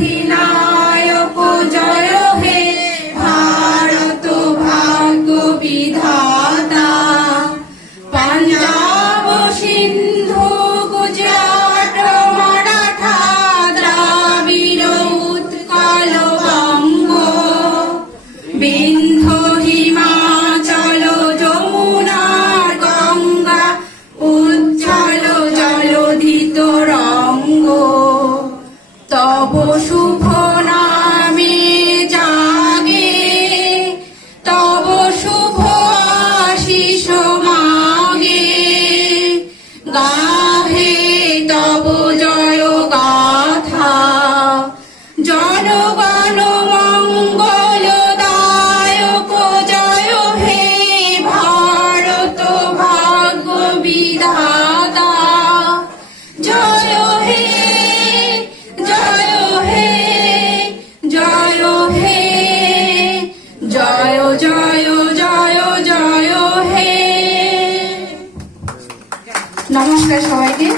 অধিনায়ক জয় হে ভারত ভাগ্য বিধাতা। পাঞ্জাব সিন্ধু গুজরাট মারাঠা দ্রাবিড় উৎকল বঙ্গ, বিন্ধ্য হিমাচল যমুনা গঙ্গা উচ্ছল জলধি তরঙ্গ। তব শুভ নামে জাগে, তব শুভ আশিস মাগে। গাহে তব জয় গাথা, জনগণ মঙ্গলদায়ক জয় হে ভারত ভাগ্য বিধাতা। জয় হে জয় হে জয় হে জয় জয় জয় জয় হে। নমস্কার সবাইকে।